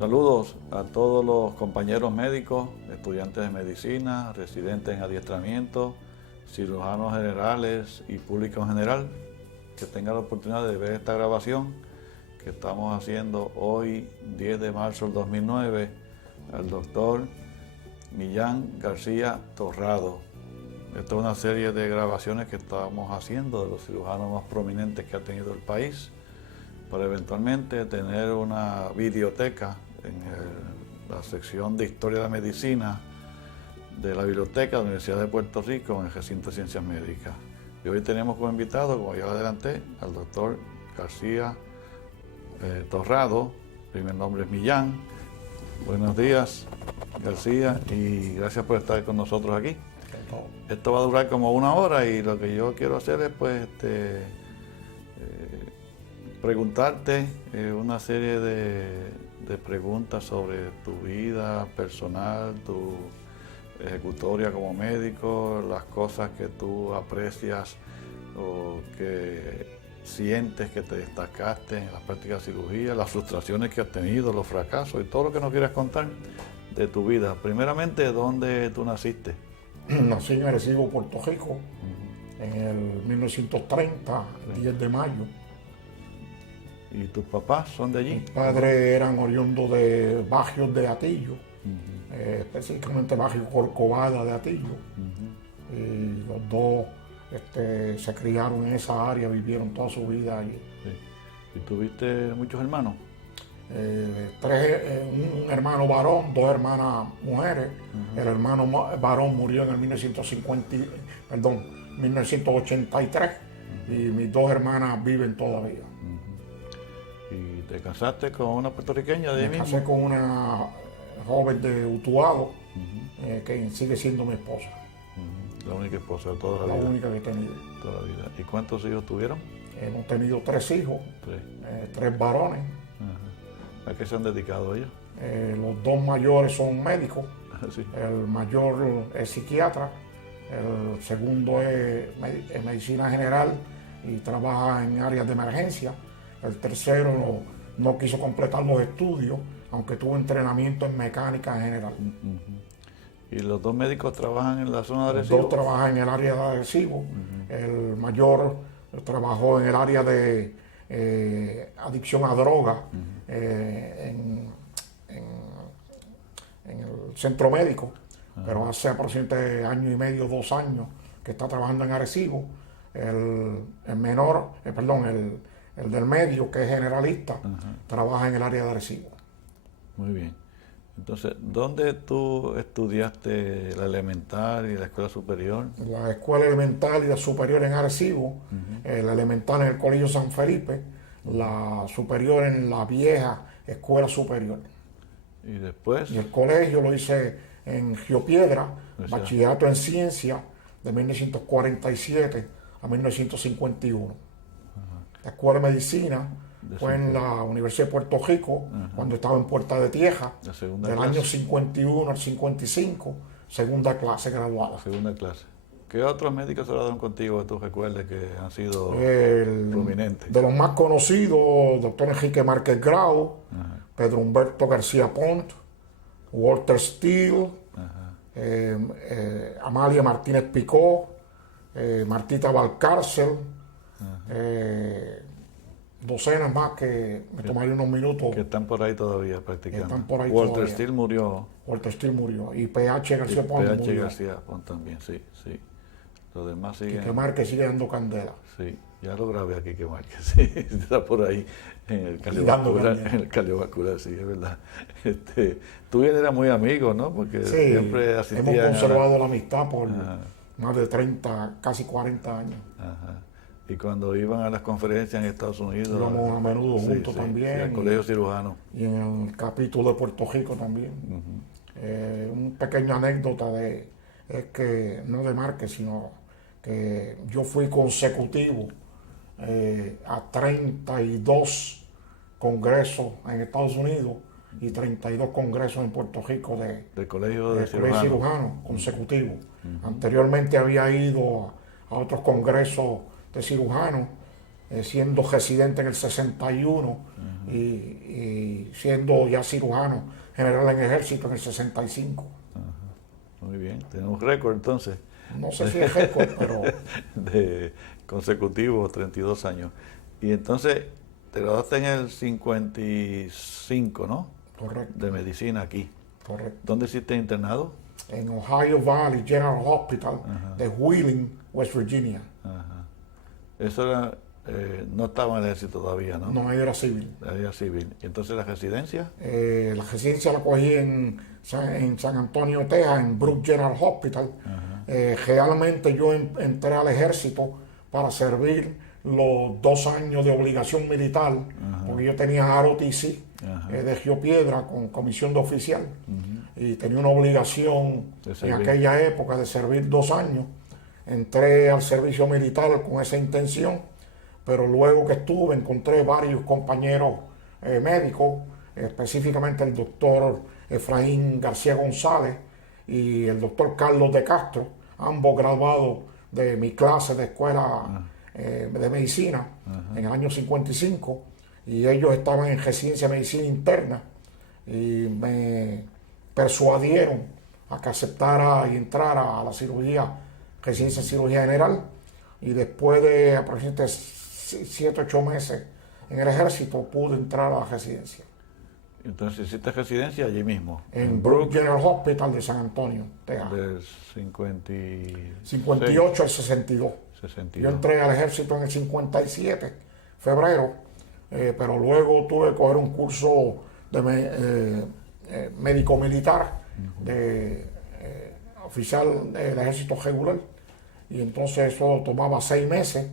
Saludos a todos los compañeros médicos, estudiantes de medicina, residentes en adiestramiento, cirujanos generales y público en general que tengan la oportunidad de ver esta grabación que estamos haciendo hoy, 10 de marzo del 2009, al doctor Millán García Torrado. Esta es una serie de grabaciones que estamos haciendo de los cirujanos más prominentes que ha tenido el país, para eventualmente tener una videoteca en la sección de Historia de la Medicina de la Biblioteca de la Universidad de Puerto Rico en el recinto de Ciencias Médicas. Y hoy tenemos como invitado, como ya adelanté, al doctor García Torrado. El primer nombre es Millán. Buenos días, García, y gracias por estar con nosotros aquí. Esto va a durar como 1 hora y lo que yo quiero hacer es pues preguntarte una serie de preguntas sobre tu vida personal, tu ejecutoria como médico, las cosas que tú aprecias o que sientes que te destacaste en las prácticas de cirugía, las frustraciones que has tenido, los fracasos y todo lo que nos quieras contar de tu vida. Primeramente, ¿dónde tú naciste? Nací en Arecibo, Puerto Rico, en el 1930, el 10 de mayo. ¿Y tus papás son de allí? Mis padres eran oriundos de Bajios de Atillo, específicamente Bajo Corcovada de Atillo. Y los dos se criaron en esa área, vivieron toda su vida allí. Sí. ¿Y tuviste muchos hermanos? Un hermano varón, 2 hermanas mujeres. El hermano varón murió en el 1983 y mis 2 hermanas viven todavía. ¿Y te casaste con una puertorriqueña de ahí mismo? Me casé con una joven de Utuado, que sigue siendo mi esposa. La única esposa de toda la vida. La única que he tenido. Toda la vida. ¿Y cuántos hijos tuvieron? Hemos tenido 3 hijos, 3 varones. ¿A qué se han dedicado ellos? Los 2 mayores son médicos. Sí. El mayor es psiquiatra, el segundo es medicina general y trabaja en áreas de emergencia. El tercero no quiso completar los estudios, aunque tuvo entrenamiento en mecánica en general. ¿Y los 2 médicos trabajan en la zona de Los Arecibo? 2 trabajan en el área de Arecibo. El mayor trabajó en el área de adicción a drogas en el centro médico, pero hace aproximadamente 1 año y medio, 2 años que está trabajando en Arecibo. El del medio, que es generalista, trabaja en el área de Arecibo. Muy bien. Entonces, ¿dónde tú estudiaste la elemental y la escuela superior? La escuela elemental y la superior en Arecibo, la elemental en el Colegio San Felipe, la superior en la vieja escuela superior. ¿Y después? Y el colegio lo hice en Río Piedra, bachillerato en ciencia de 1947 a 1951. La escuela de medicina fue en la Universidad de Puerto Rico, cuando estaba en Puerta de Tierra, del año 51 al 55, segunda clase graduada. Segunda clase. ¿Qué otros médicos se graduaron contigo que tú recuerdes que han sido prominentes? De los más conocidos, doctor Enrique Márquez Grau, Pedro Humberto García Pont, Walter Steele, Amalia Martínez Picó, Martita Valcárcel, docenas más que me tomaría unos minutos. Que están por ahí todavía practicando. Están por ahí Walter todavía. Steele murió. Walter Steele murió. Y P.H. García Pont murió. P.H. García Pont también, sí. Los demás siguen. Quique Márquez sigue dando candela. Sí, ya lo grabé aquí, Quique Márquez, sí. Está por ahí en el cardiovascular, sí, es verdad. Tú y él eras muy amigos, ¿no? Porque siempre asistían. Hemos conservado la amistad por más de 30, casi 40 años. Y cuando iban a las conferencias en Estados Unidos. Íbamos a menudo juntos también. Sí, al colegio cirujano. Y en el capítulo de Puerto Rico también. Una pequeña anécdota es que, no de Márquez, sino que yo fui consecutivo a 32 congresos en Estados Unidos y 32 congresos en Puerto Rico del colegio de cirujano consecutivo. Anteriormente había ido a otros congresos de cirujanos siendo residente en el 61 y siendo ya cirujano general en ejército en el 65. Muy bien, tenemos récord entonces. No sé si es récord, pero... de consecutivos, 32 años. Y entonces te graduaste en el 55, ¿no? Correcto. De medicina aquí. Correcto. ¿Dónde hiciste internado? En Ohio Valley General Hospital de Wheeling, West Virginia. Ajá. Eso era, no estaba en el ejército todavía, ¿no? No, era civil. Era civil. ¿Y entonces la residencia? La residencia la cogí en San Antonio, Texas, en Brooke General Hospital. Realmente yo entré al ejército para servir los 2 años de obligación militar, porque yo tenía ROTC de Río Piedra con comisión de oficial y tenía una obligación en aquella época de servir 2 años. Entré al servicio militar con esa intención, pero luego que estuve encontré varios compañeros médicos, específicamente el doctor Efraín García González y el doctor Carlos de Castro, ambos graduados de mi clase de escuela de medicina en el año 55, y ellos estaban en residencia de medicina interna y me persuadieron a que aceptara y entrara a la residencia de cirugía general, y después de aproximadamente 7 u 8 meses en el ejército pude entrar a la residencia. Entonces hiciste residencia allí mismo. En Brooke General Hospital de San Antonio, Texas. Del 58 al 62. 62. Yo entré al ejército en el 57, febrero, pero luego tuve que coger un curso de médico-militar, de oficial del ejército regular, y entonces eso tomaba 6 meses,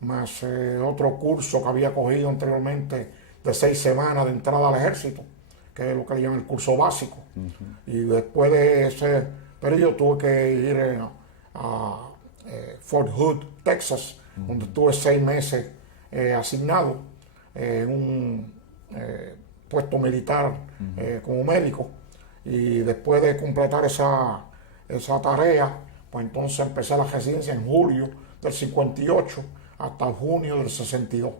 más otro curso que había cogido anteriormente de 6 semanas de entrada al ejército, que es lo que le llaman el curso básico. Y después de ese periodo tuve que ir a Fort Hood, Texas, donde estuve 6 meses asignado en un puesto militar como médico. Y después de completar esa tarea, pues entonces empecé la residencia en julio del 58 hasta junio del 62.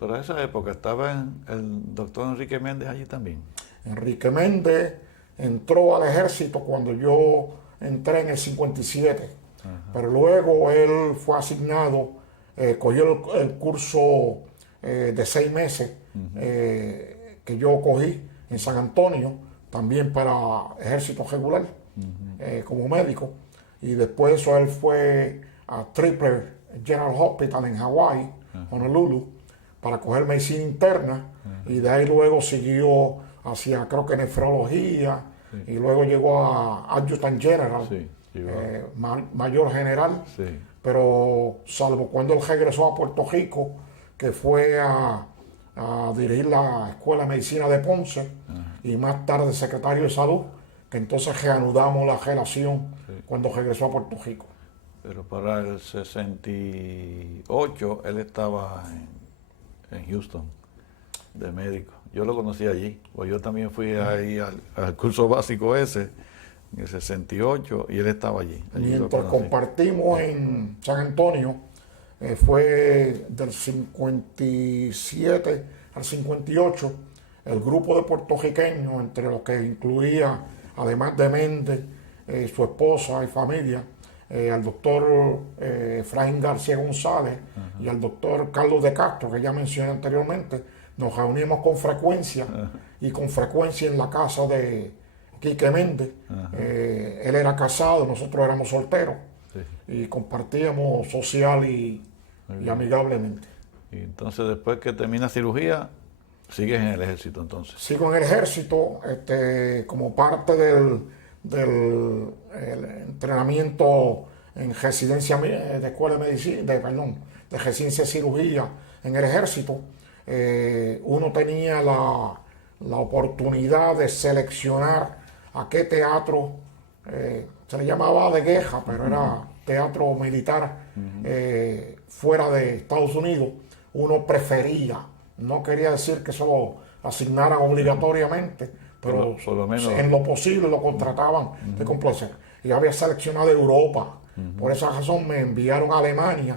Pero en esa época estaba el doctor Enrique Méndez allí también. Enrique Méndez entró al ejército cuando yo entré en el 57, pero luego él fue asignado, cogió el curso de 6 meses que yo cogí en San Antonio, también para ejército regular, como médico, y después de eso él fue a Triple General Hospital en Hawái, Honolulu, para coger medicina interna, y de ahí luego siguió hacia, creo que nefrología, y luego llegó a Adjutant General, mayor general, pero salvo cuando él regresó a Puerto Rico, que fue a dirigir la Escuela de Medicina de Ponce, y más tarde secretario de Salud, que entonces reanudamos la relación cuando regresó a Puerto Rico. Pero para el 68 él estaba en Houston de médico. Yo lo conocí allí, pues yo también fui ahí al curso básico ese en el 68 y él estaba allí. Mientras compartimos en San Antonio, fue del 57 al 58, el grupo de puertorriqueños, entre los que incluía, además de Méndez, su esposa y familia, al doctor Efraín García González y al doctor Carlos de Castro, que ya mencioné anteriormente, nos reuníamos con frecuencia y con frecuencia en la casa de Quique Méndez. Él era casado, nosotros éramos solteros, y compartíamos social y amigablemente. Y entonces después que termina cirugía, ¿sigues en el ejército entonces? Sigo en el ejército como parte del entrenamiento en residencia de escuela de medicina, de residencia de cirugía en el ejército. Uno tenía la oportunidad de seleccionar a qué teatro, se le llamaba de guerra, pero era teatro militar fuera de Estados Unidos, uno prefería. No quería decir que eso lo asignaran obligatoriamente, pero por lo menos en lo posible lo contrataban de complacer. Y había seleccionado Europa. Por esa razón me enviaron a Alemania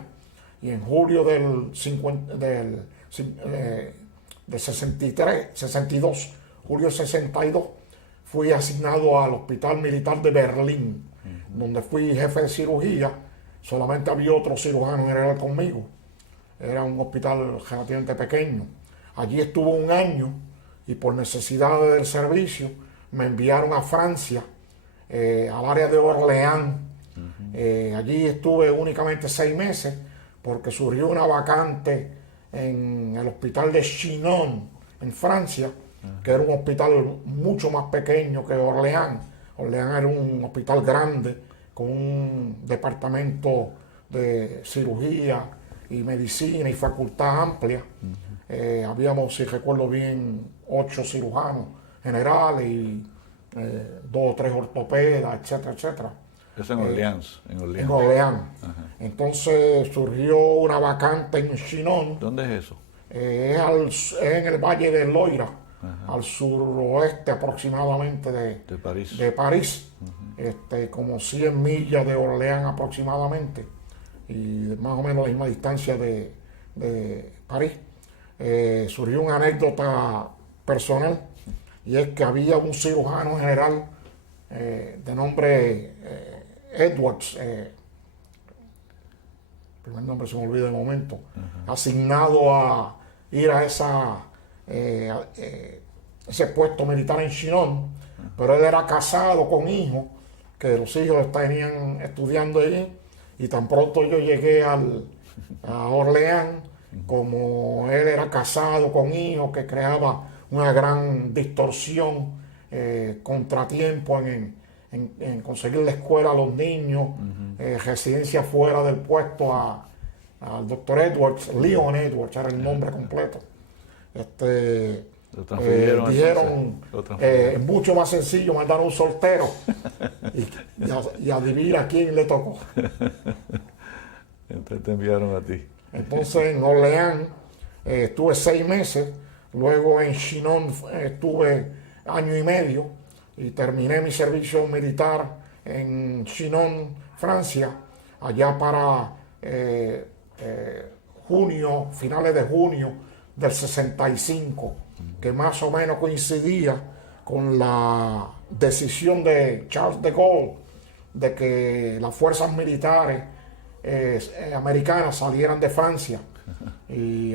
y en julio del 62, julio 62, fui asignado al Hospital Militar de Berlín, donde fui jefe de cirugía. Solamente había otro cirujano general conmigo. Era un hospital relativamente pequeño. Allí estuve un año y por necesidades del servicio me enviaron a Francia, al área de Orleans. Allí estuve únicamente 6 meses porque surgió una vacante en el hospital de Chinon, en Francia, que era un hospital mucho más pequeño que Orleans. Orleans era un hospital grande con un departamento de cirugía y medicina y facultad amplia. Habíamos, si recuerdo bien, 8 cirujanos generales y 2 o 3 ortopedas, etcétera, etcétera. Eso en Orleans. En Orleans. Entonces surgió una vacante en Chinon. ¿Dónde es eso? Es en el Valle del Loira, al suroeste aproximadamente de París. Como 100 millas de Orleans aproximadamente, y más o menos la misma distancia de París. Surgió una anécdota personal, y es que había un cirujano general de nombre Edwards, el primer nombre se me olvida de momento, asignado a ir a ese puesto militar en Chinon, pero él era casado con hijos, que los hijos estarían estudiando allí, y tan pronto yo llegué a Orleans, como él era casado con hijos, que creaba una gran distorsión, contratiempo en conseguir la escuela a los niños, residencia fuera del puesto al doctor Edwards, Leon Edwards era el nombre completo. Dijeron, es mucho más sencillo mandar a un soltero y adivina a quién le tocó. Entonces te enviaron a ti. Entonces en Orleans estuve 6 meses, luego en Chinon estuve 1 año y medio y terminé mi servicio militar en Chinon, Francia, allá para finales de junio del 65, que más o menos coincidía con la decisión de Charles de Gaulle de que las fuerzas militares americanas salieran de Francia, y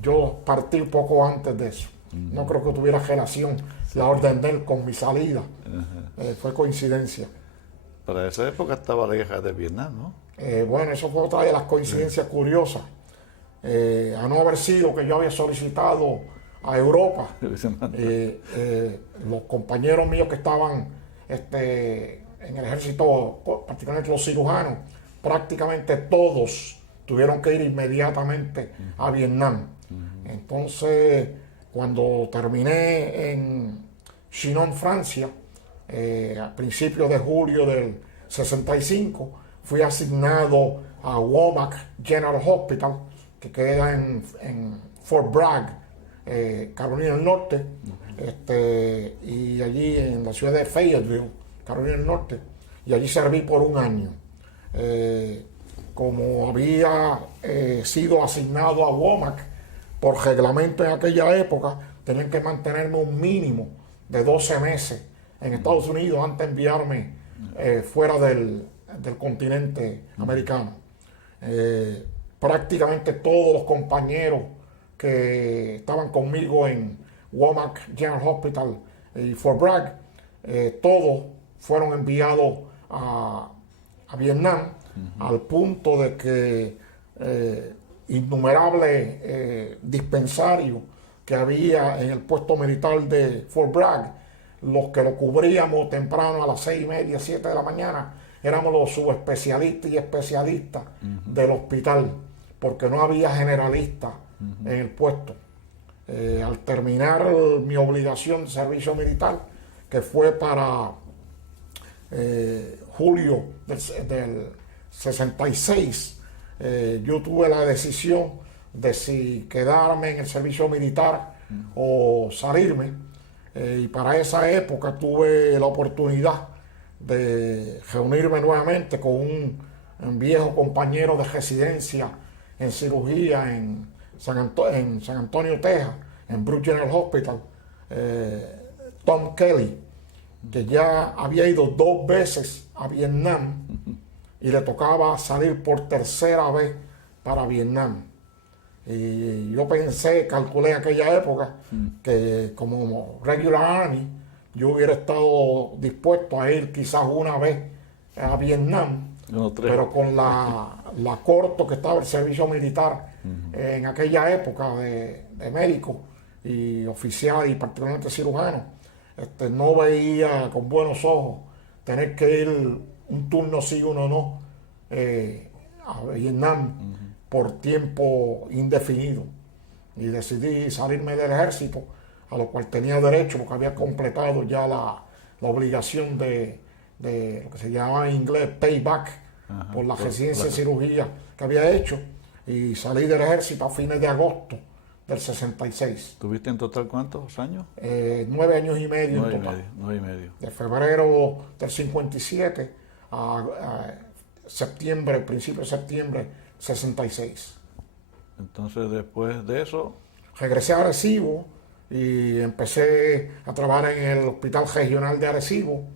yo partí un poco antes de eso. No creo que tuviera relación la orden de él con mi salida. Fue coincidencia. Para esa época estaba la guerra de Vietnam, ¿no? Bueno, eso fue otra de las coincidencias curiosas. A no haber sido que yo había solicitado a Europa, los compañeros míos que estaban en el ejército, particularmente los cirujanos, prácticamente todos tuvieron que ir inmediatamente a Vietnam. Entonces, cuando terminé en Chinon, Francia, a principios de julio del 65, fui asignado a Womack General Hospital, que queda en Fort Bragg, Carolina del Norte, y allí en la ciudad de Fayetteville, Carolina del Norte, y allí serví por 1 año. Como había sido asignado a Womack por reglamento en aquella época, tenían que mantenerme un mínimo de 12 meses en Estados Unidos antes de enviarme fuera del continente americano. Prácticamente todos los compañeros que estaban conmigo en Womack General Hospital y Fort Bragg, todos fueron enviados a Vietnam, al punto de que innumerables dispensarios que había en el puesto militar de Fort Bragg, los que lo cubríamos temprano a las 6:30, 7 de la mañana, éramos los subespecialistas y especialistas del hospital, porque no había generalistas en el puesto. Al terminar mi obligación de servicio militar, que fue para julio del 66, yo tuve la decisión de si quedarme en el servicio militar o salirme, y para esa época tuve la oportunidad de reunirme nuevamente con un viejo compañero de residencia en cirugía en San Antonio, Texas, en Brooke General Hospital, Tom Kelly, que ya había ido 2 veces a Vietnam y le tocaba salir por tercera vez para Vietnam. Y yo calculé en aquella época que como Regular Army yo hubiera estado dispuesto a ir quizás una vez a Vietnam, pero con la corto que estaba el servicio militar en aquella época de médico y oficial y particularmente cirujano, no veía con buenos ojos tener que ir un turno sí, uno no, a Vietnam por tiempo indefinido. Y decidí salirme del ejército, a lo cual tenía derecho porque había completado ya la obligación de lo que se llama en inglés payback, por la residencia de cirugía que había hecho, y salí del ejército a fines de agosto del 66. ¿Tuviste en total cuántos años? 9 años y medio en total. 9 y medio. De febrero del 57 a septiembre, principio de septiembre 66. Entonces, después de eso, regresé a Arecibo y empecé a trabajar en el Hospital Regional de Arecibo,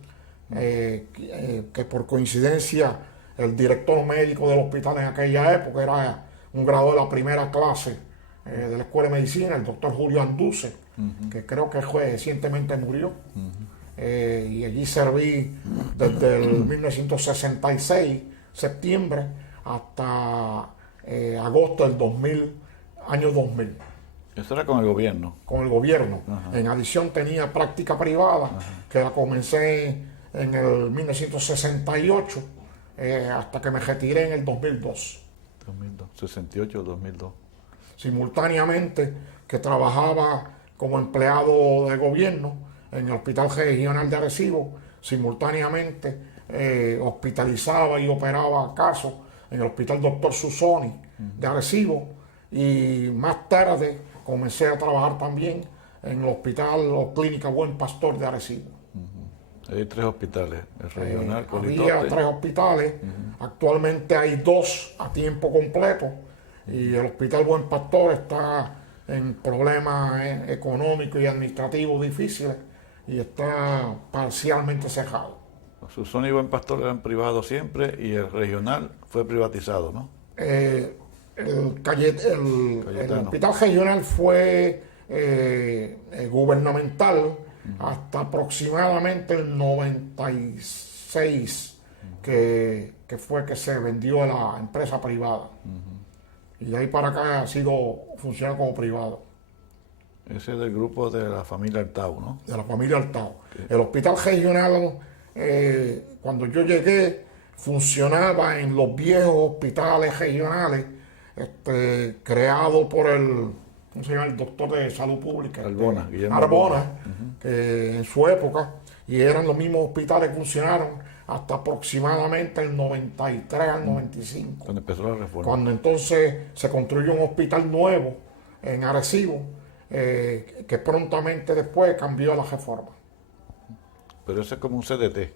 que por coincidencia el director médico del hospital en aquella época era un graduado de la primera clase de la Escuela de Medicina, el doctor Julio Anduce, que creo que recientemente murió. Y allí serví desde el 1966, septiembre, hasta agosto del año 2000. Eso era con el gobierno. Con el gobierno. En adición tenía práctica privada, que la comencé en el 1968, hasta que me retiré en el 2002. 68 o 2002. Simultáneamente que trabajaba como empleado de gobierno en el Hospital Regional de Arecibo, simultáneamente hospitalizaba y operaba casos en el Hospital Dr. Susoni de Arecibo, y más tarde comencé a trabajar también en el Hospital o Clínica Buen Pastor de Arecibo. Hay 3 hospitales, el regional, había 3 hospitales, actualmente hay 2 a tiempo completo, y el Hospital Buen Pastor está en problemas económicos y administrativos difíciles y está parcialmente cerrado. Susoni y Buen Pastor eran privados siempre y el regional fue privatizado, ¿no? El Hospital Regional fue gubernamental hasta aproximadamente el 96, que fue que se vendió a la empresa privada. Y de ahí para acá funciona como privado. Ese es del grupo de la familia Artau, ¿no? De la familia Artau. El Hospital Regional, cuando yo llegué, funcionaba en los viejos hospitales regionales creados por ¿cómo se llama? El doctor de salud pública. Guillermo Arbona, que en su época, y eran los mismos hospitales que funcionaron hasta aproximadamente el 93 al 95. Cuando empezó la reforma. Cuando entonces se construyó un hospital nuevo en Arecibo, que prontamente después cambió a la reforma. Pero ese es como un CDT,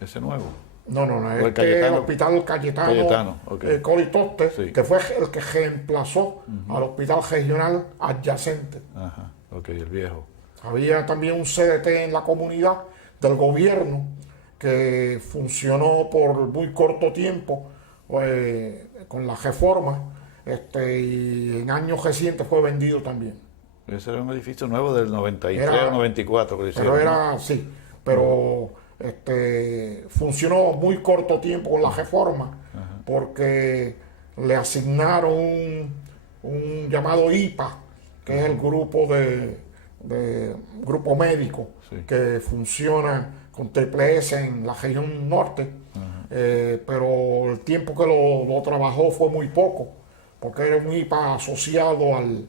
ese nuevo. No, este es el Hospital Cayetano okay. Colitoste, Sí. que fue el que reemplazó al Hospital Regional adyacente. Ajá, ok, el viejo. Había también un CDT en la comunidad del gobierno que funcionó por muy corto tiempo con la reforma, y en años recientes fue vendido también. Ese era un edificio nuevo del 93 o 94 que lo hicieron. Pero era, sí, pero funcionó muy corto tiempo con la reforma, porque le asignaron un llamado IPA, que es el grupo grupo médico, sí, que funciona con Triple S en la región norte, pero el tiempo que lo trabajó fue muy poco, porque era un IPA asociado al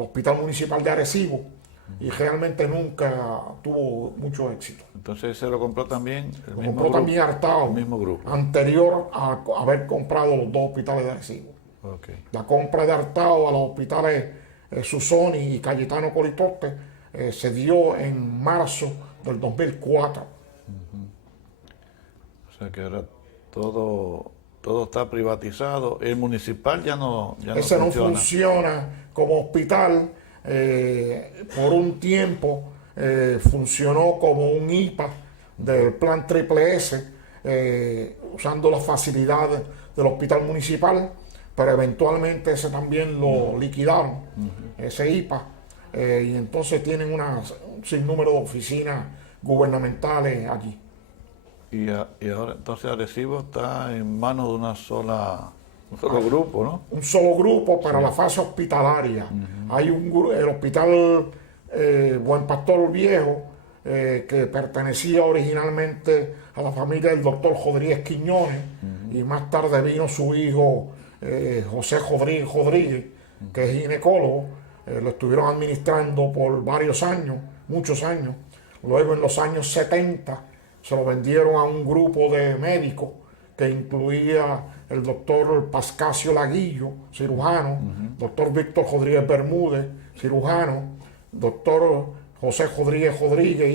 Hospital Municipal de Arecibo, y realmente nunca tuvo mucho éxito. Entonces se lo compró también el mismo compró grupo, también Artau, el mismo grupo, anterior a haber comprado los 2 hospitales de Arecibo. Okay. La compra de Artau a los hospitales Susoni y Cayetano Colitoste se dio en marzo del 2004. O sea que era todo todo está privatizado. El municipal ya no Ese no funciona. funciona como hospital. Por un tiempo funcionó como un IPA del plan Triple S, usando las facilidades del hospital municipal, pero eventualmente ese también lo liquidaron, ese IPA, y entonces tienen un sinnúmero de oficinas gubernamentales allí. Y ahora entonces Arecibo está en manos de un solo grupo, ¿no? Un solo grupo para la fase hospitalaria. Hay el hospital Buen Pastor Viejo, que pertenecía originalmente a la familia del doctor Rodríguez Quiñones, y más tarde vino su hijo José Rodríguez, que es ginecólogo. Lo estuvieron administrando por varios años, muchos años. Luego en los años 70 se lo vendieron a un grupo de médicos que incluía el doctor Pascasio Laguillo, cirujano, doctor Víctor Rodríguez Bermúdez, cirujano, doctor José Rodríguez,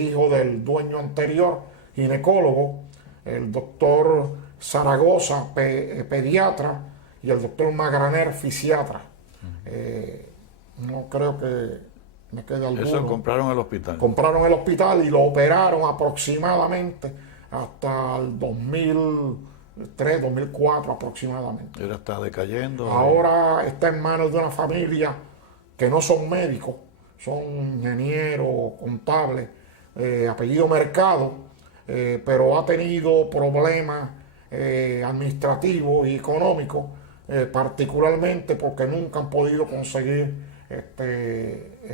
hijo del dueño anterior, ginecólogo, el doctor Zaragoza, pediatra, y el doctor Magraner, fisiatra. No creo que me quede alguno. Eso compraron el hospital. Compraron el hospital y lo operaron aproximadamente hasta el 2003, 2004 aproximadamente. Ahora está decayendo. Ahora está en manos de una familia que no son médicos, son ingenieros, contables, apellido Mercado, pero ha tenido problemas administrativos y económicos, particularmente porque nunca han podido conseguir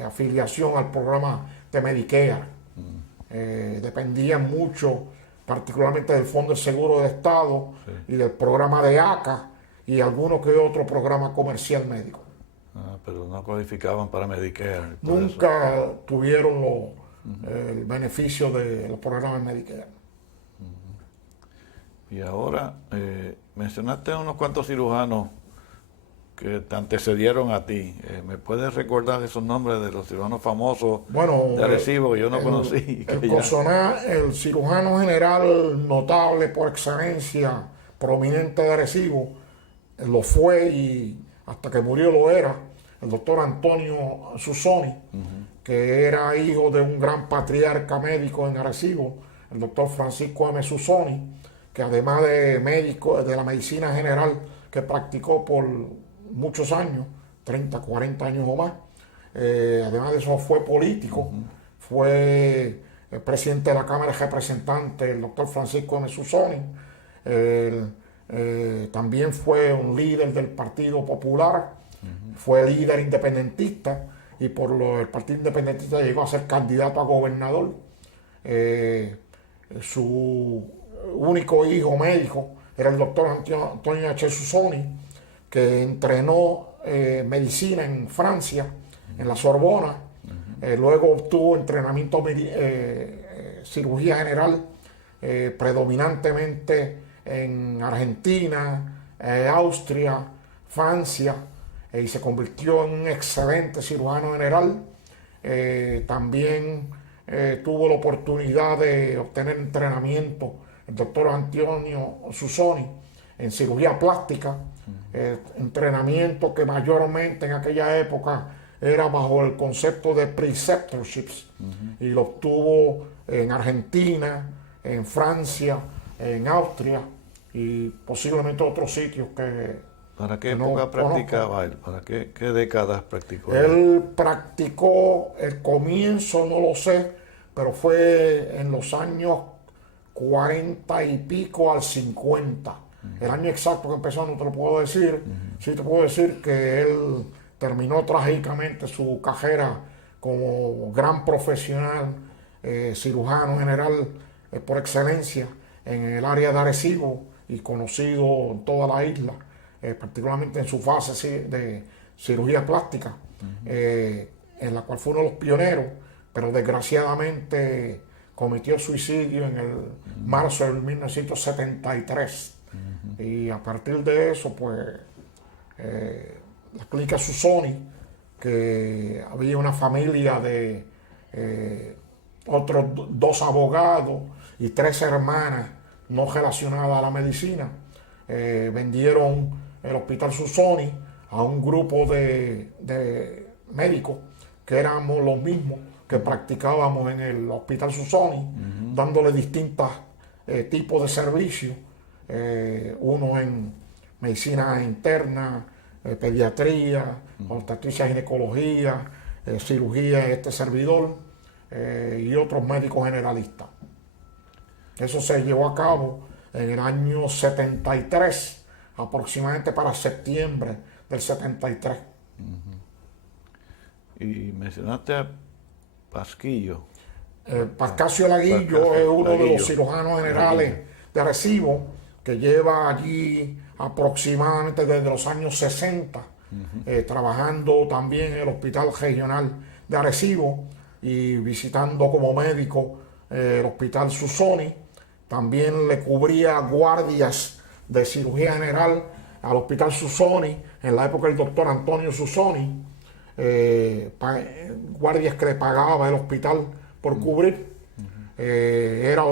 afiliación al programa de Medicare. Dependían mucho, particularmente del Fondo de Seguro de Estado, y del programa de ACA y alguno que otro programa comercial médico. Pero no cualificaban para Medicare. Nunca tuvieron el beneficio de los programas Medicare. Y ahora, mencionaste unos cuantos cirujanos que te antecedieron a ti. ¿Me puedes recordar esos nombres de los cirujanos famosos de Arecibo que yo no conocí? El cirujano general notable por excelencia, prominente de Arecibo, lo fue y hasta que murió lo era, el doctor Antonio Susoni, que era hijo de un gran patriarca médico en Arecibo, el doctor Francisco M. Susoni, que además de médico de la medicina general que practicó por muchos años, 30, 40 años o más, además de eso fue político, fue el presidente de la Cámara de Representantes, el doctor Francisco M. Susoni, también fue un líder del Partido Popular, fue líder independentista y por el Partido Independentista llegó a ser candidato a gobernador. Su único hijo médico era el doctor Antonio H. Susoni, que entrenó medicina en Francia, en la Sorbona. Luego obtuvo entrenamiento cirugía general predominantemente en Argentina, Austria, Francia, y se convirtió en un excelente cirujano general. También tuvo la oportunidad de obtener entrenamiento el doctor Antonio Susoni en cirugía plástica, entrenamiento que mayormente en aquella época era bajo el concepto de preceptorships, y lo obtuvo en Argentina, en Francia, en Austria y posiblemente otros sitios que... ¿Para qué época practicaba él? ¿Para qué décadas practicó él? Practicó el comienzo, no lo sé, pero fue en los años 40 y pico al 50. El año exacto que empezó no te lo puedo decir. Sí te puedo decir que él terminó trágicamente su carrera como gran profesional, cirujano general por excelencia en el área de Arecibo y conocido en toda la isla, particularmente en su fase de cirugía plástica, en la cual fue uno de los pioneros, pero desgraciadamente cometió suicidio en el marzo de 1973. Y a partir de eso, pues, la clínica Susoni, que había una familia de otros 2 abogados y 3 hermanas no relacionadas a la medicina, vendieron el Hospital Susoni a un grupo de médicos que éramos los mismos que practicábamos en el Hospital Susoni, dándole distintos tipos de servicios, uno en medicina interna, pediatría, obstetricia, ginecología, cirugía en este servidor y otros médicos generalistas. Eso se llevó a cabo en el año 73, aproximadamente para septiembre del 73. Y mencionaste a Pasquillo. Pascasio Laguillo es uno de los cirujanos generales de Arecibo, que lleva allí aproximadamente desde los años 60, trabajando también en el Hospital Regional de Arecibo y visitando como médico el Hospital Susoni. También le cubría guardias de cirugía general al Hospital Susoni en la época del doctor Antonio Susoni, guardias que le pagaba el hospital por cubrir. Era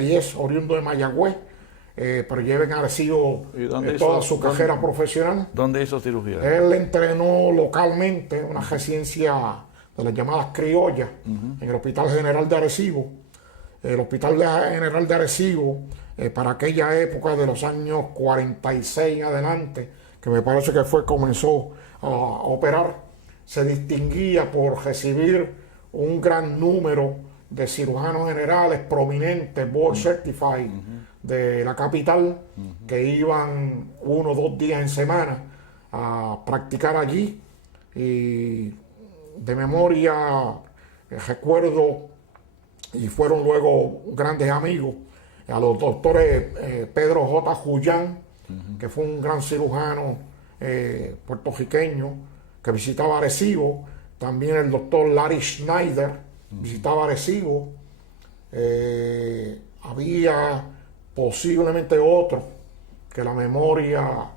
y es oriundo de Mayagüez, pero lleva en Arecibo toda su carrera profesional. ¿Dónde hizo cirugía? Él entrenó localmente en una residencia de las llamadas criollas, en el Hospital General de Arecibo. El Hospital General de Arecibo, para aquella época de los años 46 en adelante, que me parece que comenzó a operar, se distinguía por recibir un gran número de cirujanos generales prominentes, board certified, de la capital, que iban 1 o 2 días en semana a practicar allí. Y de memoria recuerdo, y fueron luego grandes amigos, a los doctores Pedro J. Jullán, que fue un gran cirujano puertorriqueño que visitaba Arecibo. También el doctor Larry Schneider visitaba Arecibo. Había posiblemente otro que la memoria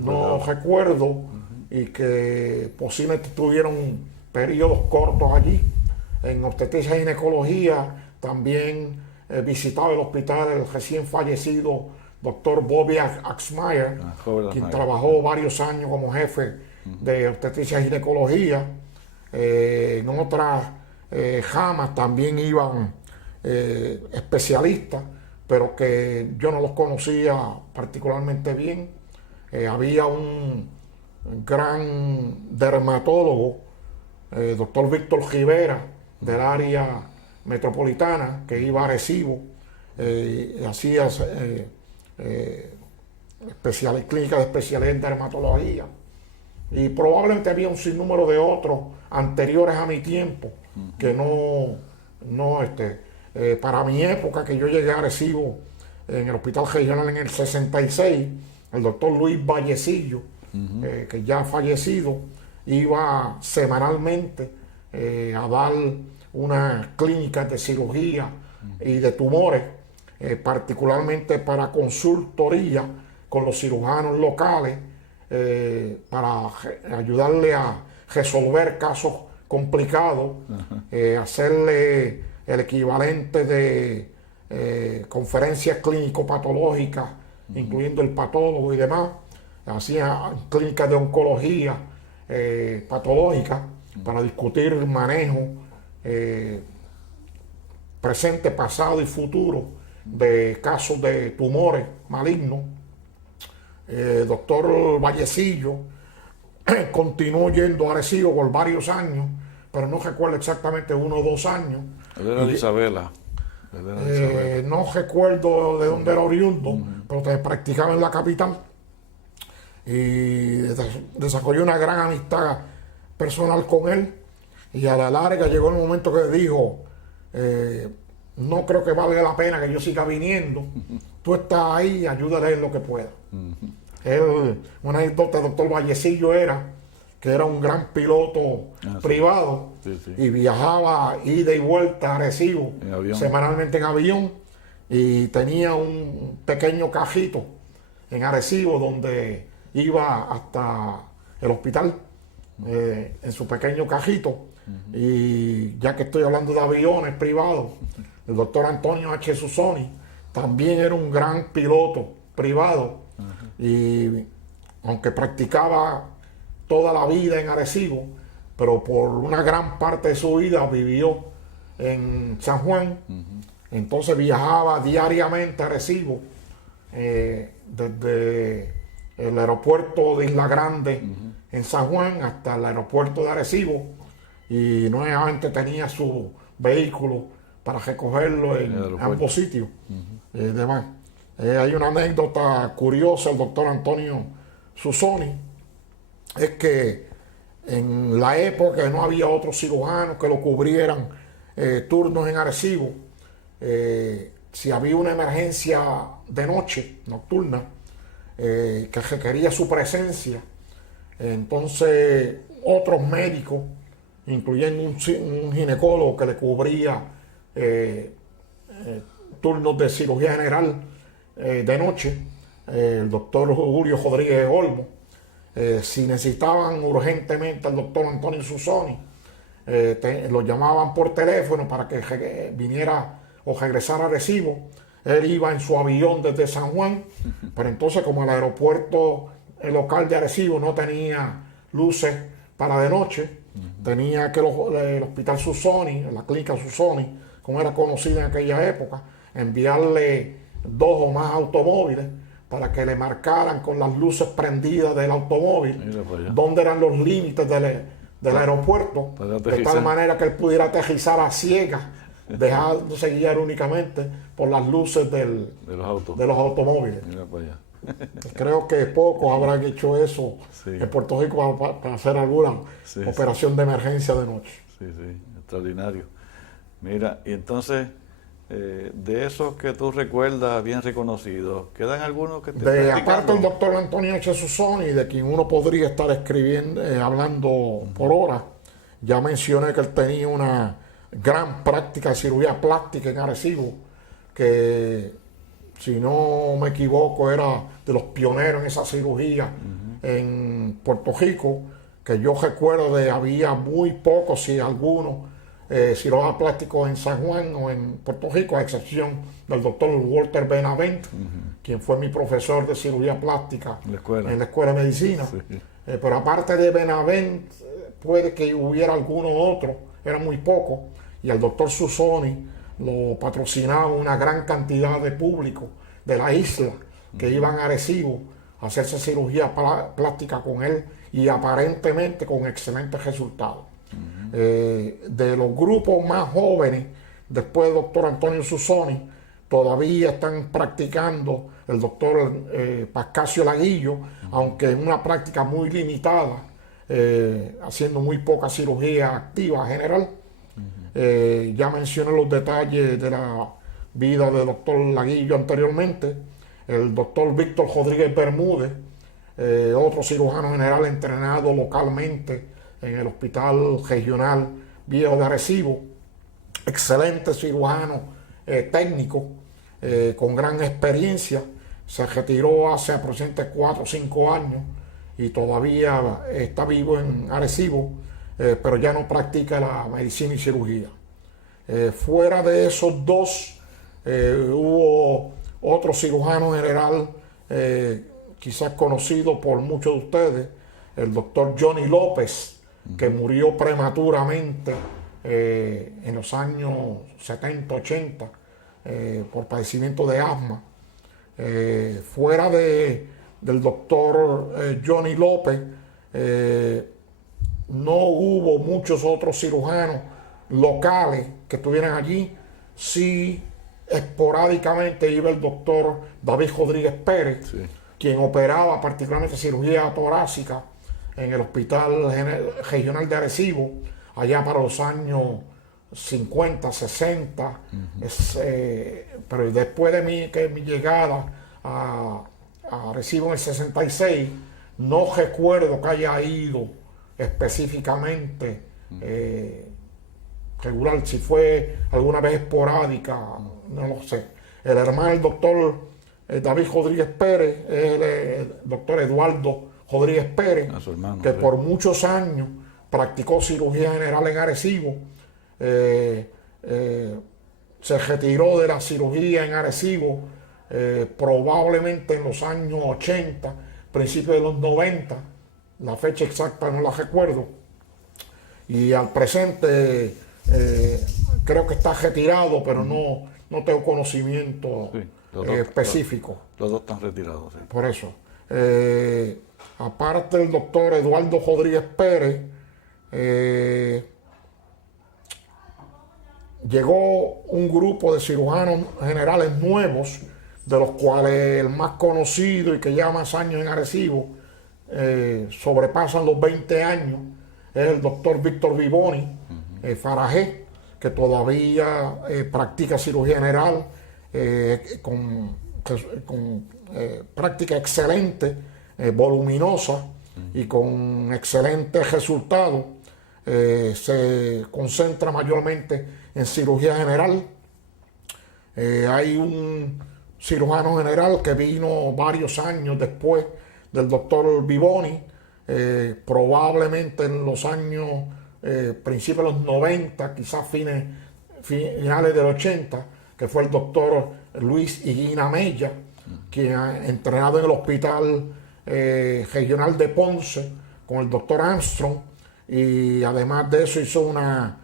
no recuerdo, y que posiblemente tuvieron periodos cortos allí. En obstetricia y ginecología también visitaba el hospital el recién fallecido doctor Bobby Axmeyer, quien trabajó varios años como jefe de obstetricia y ginecología. En otras ramas también iban especialistas, pero que yo no los conocía particularmente bien. Había un gran dermatólogo, doctor Víctor Rivera, del área metropolitana, que iba a Arecibo, hacía clínica de especialidad en dermatología, y probablemente había un sinnúmero de otros anteriores a mi tiempo que para mi época, que yo llegué a Arecibo en el Hospital Regional en el 66, el doctor Luis Vallecillo, que ya ha fallecido, iba semanalmente a dar unas clínicas de cirugía y de tumores, particularmente para consultoría con los cirujanos locales, para ayudarle a resolver casos complicados, hacerle el equivalente de conferencias clínico-patológicas, incluyendo el patólogo y demás. Hacía clínicas de oncología patológica para discutir el manejo presente, pasado y futuro de casos de tumores malignos. Doctor Vallecillo continuó yendo a Arecibo por varios años, pero no recuerdo exactamente 1 o 2 años. Él era de Isabela. No recuerdo de dónde era oriundo, pero practicaba en la capital. Y desarrolló una gran amistad personal con él, y a la larga llegó el momento que dijo: no creo que valga la pena que yo siga viniendo, tú estás ahí, ayúdale en lo que pueda. Una anécdota de doctor Vallecillo era que era un gran piloto privado, y viajaba ida y vuelta a Arecibo semanalmente en avión, y tenía un pequeño cajito en Arecibo donde iba hasta el hospital, en su pequeño cajito. Y ya que estoy hablando de aviones privados, el doctor Antonio H. Susoni también era un gran piloto privado y aunque practicaba toda la vida en Arecibo, pero por una gran parte de su vida vivió en San Juan. Entonces viajaba diariamente a Arecibo, desde el aeropuerto de Isla Grande en San Juan hasta el aeropuerto de Arecibo, y nuevamente tenía su vehículo para recogerlo en ambos sitios. Demás. Hay una anécdota curiosa. El doctor Antonio Susoni es que en la época no había otros cirujanos que lo cubrieran turnos en Arecibo. Si había una emergencia de noche, nocturna, que requería su presencia, entonces otros médicos, incluyendo un ginecólogo que le cubría turnos de cirugía general de noche, el doctor Julio Rodríguez Olmo, si necesitaban urgentemente al doctor Antonio Susoni, lo llamaban por teléfono para que viniera o regresara a Arecibo. Él iba en su avión desde San Juan, pero entonces como el aeropuerto local de Arecibo no tenía luces para de noche, tenía que el hospital Susoni, la clínica Susoni, como era conocida en aquella época, enviarle 2 o más automóviles para que le marcaran con las luces prendidas del automóvil dónde eran los límites del aeropuerto, de tal manera que él pudiera aterrizar a ciegas, dejándose guiar únicamente por las luces de los automóviles. Creo que pocos habrán hecho eso en Puerto Rico para hacer alguna operación de emergencia de noche. Sí, extraordinario. Mira, y entonces, de esos que tú recuerdas bien reconocidos, ¿quedan algunos que te aparte del doctor Antonio H. Susoni, de quien uno podría estar escribiendo, hablando por horas, ya mencioné que él tenía una gran práctica de cirugía plástica en Arecibo, que si no me equivoco era de los pioneros en esa cirugía en Puerto Rico, que yo recuerdo había muy pocos, si algunos, cirujanos plásticos en San Juan o en Puerto Rico, a excepción del doctor Walter Benavent, quien fue mi profesor de cirugía plástica en la Escuela de Medicina. Pero aparte de Benavent, puede que hubiera alguno otro, era muy poco, y el doctor Susoni lo patrocinaba una gran cantidad de público de la isla que iban a Arecibo a hacerse cirugía plástica con él, y aparentemente con excelentes resultados. De los grupos más jóvenes, después del doctor Antonio Susoni, todavía están practicando el doctor Pascasio Laguillo, aunque en una práctica muy limitada, haciendo muy poca cirugía activa general. Ya mencioné los detalles de la vida del doctor Laguillo anteriormente. El doctor Víctor Rodríguez Bermúdez, otro cirujano general entrenado localmente en el Hospital Regional Viejo de Arecibo, excelente cirujano técnico, con gran experiencia. Se retiró hace aproximadamente 4 o 5 años y todavía está vivo en Arecibo, pero ya no practica la medicina y cirugía. Fuera de esos dos, hubo otro cirujano general, quizás conocido por muchos de ustedes, el doctor Johnny López, que murió prematuramente en los años 70, 80, por padecimiento de asma. Fuera del doctor Johnny López, no hubo muchos otros cirujanos locales que estuvieran allí. Sí, esporádicamente iba el doctor David Rodríguez Pérez, quien operaba particularmente cirugía torácica en el Hospital Regional de Arecibo, allá para los años 50, 60, pero después de mi llegada a Arecibo en el 66, no recuerdo que haya ido específicamente regular. Si fue alguna vez esporádica, no lo sé. El hermano del doctor David Rodríguez Pérez es el doctor Eduardo Rodríguez Pérez, hermano, que por muchos años se retiró de la cirugía en Arecibo probablemente en los años 80, principios de los 90, la fecha exacta no la recuerdo, y al presente creo que está retirado, pero no tengo conocimiento específico. Los dos están retirados. Sí. Por eso. Aparte del doctor Eduardo Rodríguez Pérez, llegó un grupo de cirujanos generales nuevos, de los cuales el más conocido y que lleva más años en Arecibo, sobrepasan los 20 años, es el doctor Víctor Vivoni, Farajé, que todavía practica cirugía general con práctica excelente, voluminosa y con excelentes resultados. Se concentra mayormente en cirugía general. Hay un cirujano general que vino varios años después del doctor Vivoni, probablemente en los años principios de los 90, quizás finales del 80, que fue el doctor Luis Higuina Mella, quien ha entrenado en el hospital regional de Ponce con el doctor Armstrong, y además de eso hizo una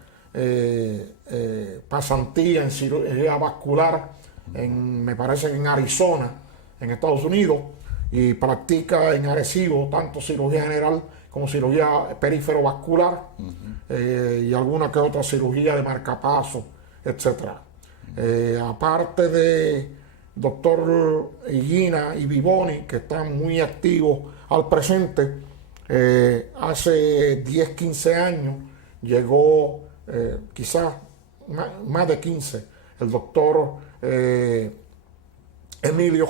pasantía en cirugía vascular me parece que en Arizona, en Estados Unidos, y practica en Arecibo tanto cirugía general como cirugía perifero-vascular, y alguna que otra cirugía de marcapaso, etc. Aparte de doctor Higuina y Vivoni, que están muy activos al presente, hace 10, 15 años llegó, quizás más de 15, el doctor Emilio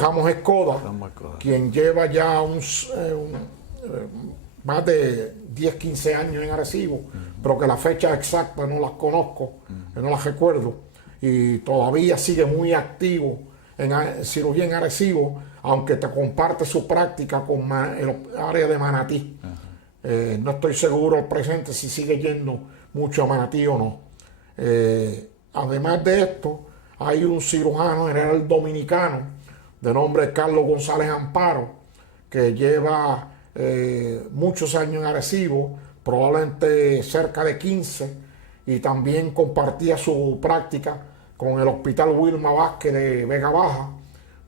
Ramos Escoda, quien lleva ya más de 10, 15 años en Arecibo, pero que la fecha exacta no las conozco, no las recuerdo, y todavía sigue muy activo en cirugía en Arecibo, aunque te comparte su práctica con el área de Manatí. No estoy seguro al presente si sigue yendo mucho a Manatí o no. Además de esto, hay un cirujano general dominicano de nombre Carlos González Amparo, que lleva muchos años en Arecibo, probablemente cerca de 15, y también compartía su práctica con el Hospital Wilma Vázquez de Vega Baja,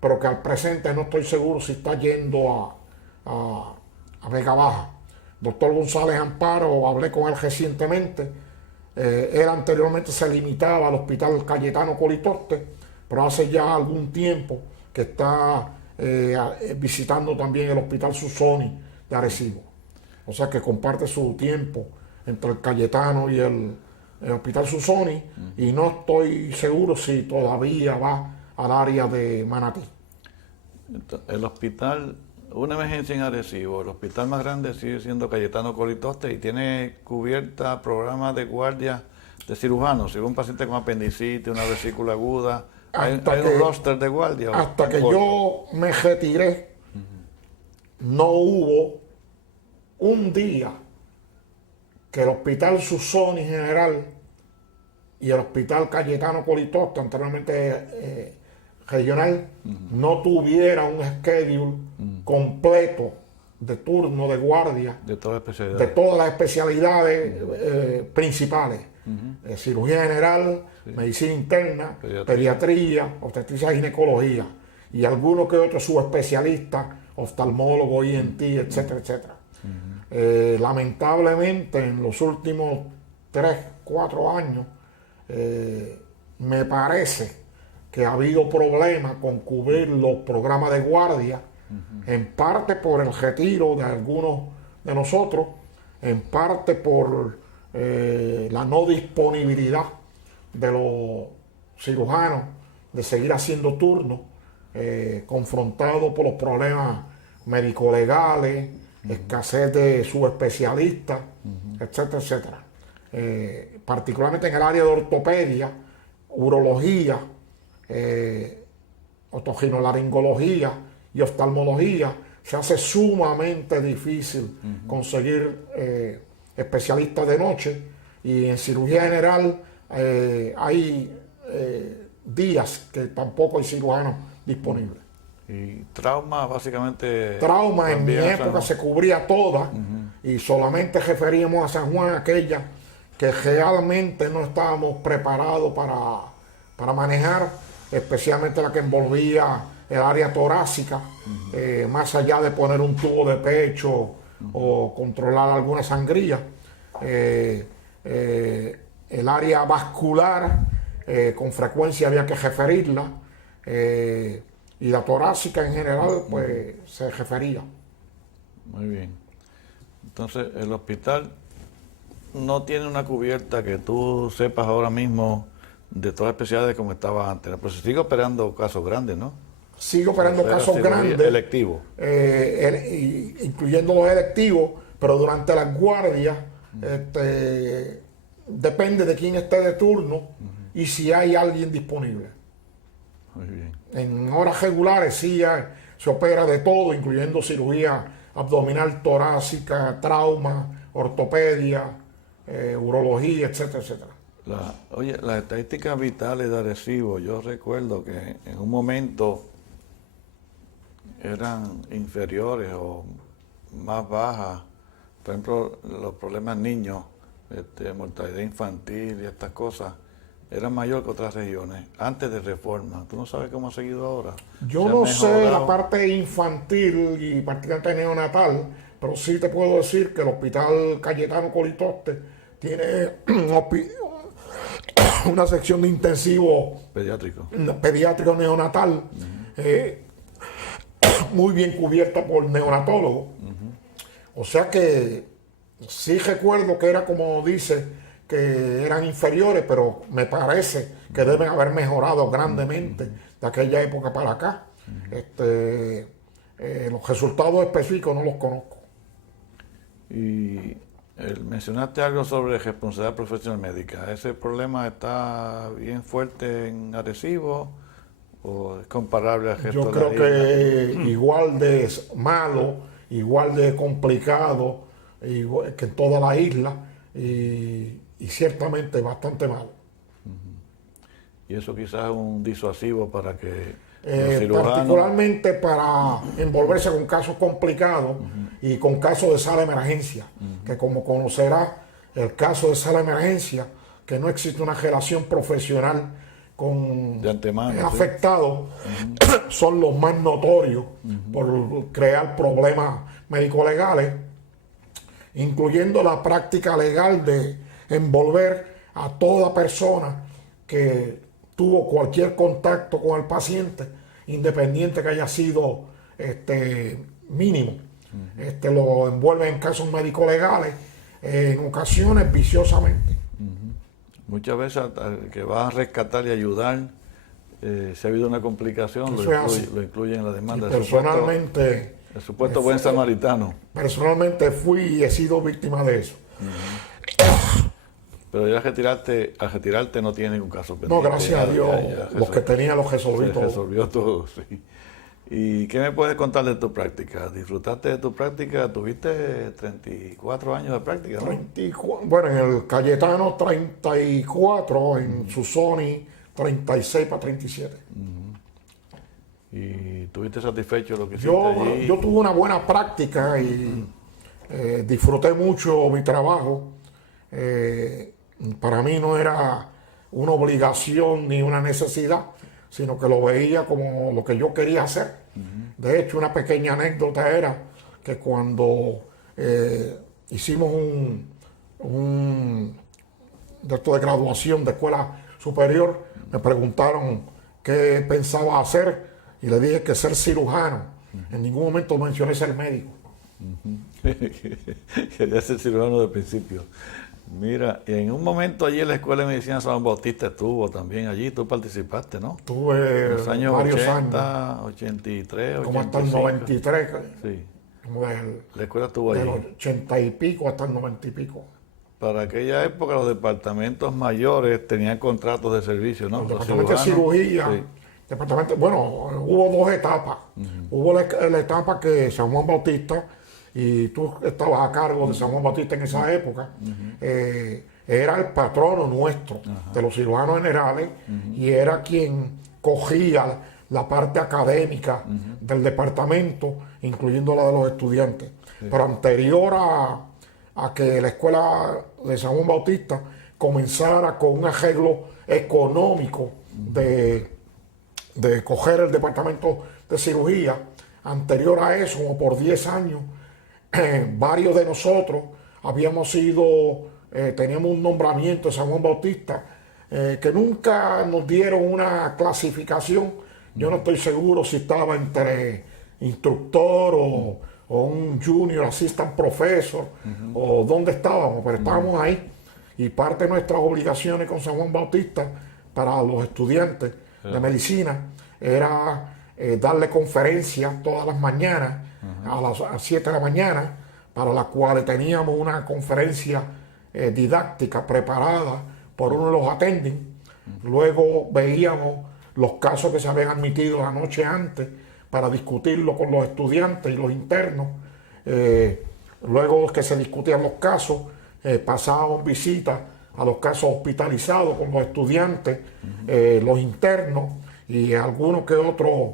pero que al presente no estoy seguro si está yendo a Vega Baja. Doctor González Amparo, hablé con él recientemente. Él anteriormente se limitaba al Hospital Cayetano Colitoste, pero hace ya algún tiempo que está visitando también el Hospital Susoni de Arecibo. O sea que comparte su tiempo entre el Cayetano y el Hospital Susoni, y no estoy seguro si todavía va al área de Manatí. El hospital, una emergencia en Arecibo, el hospital más grande sigue siendo Cayetano Colitoste y tiene cubierta programas de guardia de cirujanos. Si un paciente con apendicitis, una vesícula aguda, hay un roster de guardia. Hasta que yo me retiré, no hubo un día que el Hospital Susoni General y el Hospital Cayetano Colitoste, anteriormente regional, no tuviera un schedule completo de turno de guardia de todas las especialidades principales. Cirugía general, medicina interna, pediatría, obstetricia y ginecología, y algunos que otros subespecialistas, oftalmólogo, ENT, etcétera, etcétera. Lamentablemente en los últimos 3, 4 años me parece que ha habido problemas con cubrir los programas de guardia, en parte por el retiro de algunos de nosotros, en parte por la no disponibilidad de los cirujanos de seguir haciendo turnos, confrontados por los problemas médico-legales, escasez de subespecialistas, etcétera, etcétera. Particularmente en el área de ortopedia, urología, otorrinolaringología y oftalmología, se hace sumamente difícil conseguir especialistas de noche, y en cirugía general hay días que tampoco hay cirujanos disponibles. Y trauma, básicamente. Trauma en mi época se cubría toda y solamente referíamos a San Juan aquella que realmente no estábamos preparados para manejar, especialmente la que envolvía el área torácica, más allá de poner un tubo de pecho o controlar alguna sangría. El área vascular, con frecuencia había que referirla, y la torácica en general, pues se refería. Muy bien. Entonces, el hospital no tiene una cubierta que tú sepas ahora mismo de todas las especialidades como estaba antes, ¿no? Pero se sigue operando casos grandes, ¿no? Sigue operando casos grandes. Electivos. Incluyendo los electivos, pero durante las guardias, depende de quién esté de turno y si hay alguien disponible. Muy bien. En horas regulares sí se opera de todo, incluyendo cirugía abdominal, torácica, trauma, ortopedia, urología, etcétera, etcétera. Oye, las estadísticas vitales de Arecibo, yo recuerdo que en un momento eran inferiores o más bajas. Por ejemplo, los problemas niños, mortalidad infantil y estas cosas, eran mayor que otras regiones, antes de reforma. ¿Tú no sabes cómo ha seguido ahora? Yo no sé la parte infantil y particularmente neonatal, pero sí te puedo decir que el Hospital Cayetano Colitoste tiene una sección de intensivo pediátrico neonatal, muy bien cubierta por neonatólogos. O sea que sí recuerdo que era como dice, que eran inferiores, pero me parece que deben haber mejorado grandemente de aquella época para acá. Los resultados específicos no los conozco. Y mencionaste algo sobre responsabilidad profesional médica. ¿Ese problema está bien fuerte en Arecibo o es comparable al resto Yo de la creo que igual de malo, igual de complicado igual que en toda la isla, y ciertamente bastante malo. Y eso quizás es un disuasivo para que los cirujanos... Particularmente para envolverse con casos complicados y con casos de sala de emergencia, que como conocerá, el caso de sala de emergencia, que no existe una relación profesional con de antemano, el afectado, son los más notorios por crear problemas médico-legales, incluyendo la práctica legal de envolver a toda persona que tuvo cualquier contacto con el paciente, independiente que haya sido mínimo. Lo envuelve en casos médico-legales, en ocasiones viciosamente. Muchas veces que vas a rescatar y ayudar, si ha habido una complicación, lo incluyen en la demanda. Personalmente... El supuesto buen samaritano. Personalmente fui y he sido víctima de eso. Pero ya al retirarte no tiene ningún caso pendiente. No, gracias a Dios, los que tenía los resolví todo. Resolvió todo, sí. ¿Y qué me puedes contar de tu práctica? ¿Disfrutaste de tu práctica? Tuviste 34 años de práctica, ¿no? 34, bueno, en el Cayetano 34, en Susoni 36 para 37. ¿Y tuviste satisfecho lo que hiciste allí? Yo tuve una buena práctica y disfruté mucho mi trabajo. Para mí no era una obligación ni una necesidad, sino que lo veía como lo que yo quería hacer. De hecho, una pequeña anécdota era que cuando hicimos un acto de graduación de escuela superior, me preguntaron qué pensaba hacer y le dije que ser cirujano. En ningún momento mencioné ser médico. Quería ser cirujano de principio. Mira, en un momento allí en la Escuela de Medicina San Bautista estuvo también allí, tú participaste, ¿no? Estuve los años varios 80, años. 83, como 85. hasta el 93. Sí. Como La escuela estuvo allí. Del 80 y pico hasta el 90 y pico. Para aquella época los departamentos mayores tenían contratos de servicio, ¿no? El departamento de cirugía, sí. Bueno, hubo dos etapas. Hubo la etapa que San Juan Bautista, y tú estabas a cargo de San Juan Bautista en esa época, era el patrono nuestro, de los cirujanos generales, y era quien cogía la parte académica del departamento, incluyendo la de los estudiantes. Sí. Pero anterior a que la escuela de San Juan Bautista comenzara con un arreglo económico de coger el departamento de cirugía, anterior a eso, como por 10 años, varios de nosotros habíamos teníamos un nombramiento de San Juan Bautista, que nunca nos dieron una clasificación. Yo no estoy seguro si estaba entre instructor o un junior assistant professor o dónde estábamos, pero estábamos ahí. Y parte de nuestras obligaciones con San Juan Bautista para los estudiantes de medicina era darle conferencias todas las mañanas a las 7 de la mañana, para las cuales teníamos una conferencia didáctica preparada por uno de los attending. Luego veíamos los casos que se habían admitido la noche antes para discutirlo con los estudiantes y los internos. Luego que se discutían los casos, pasábamos visitas a los casos hospitalizados con los estudiantes, los internos y algunos que otros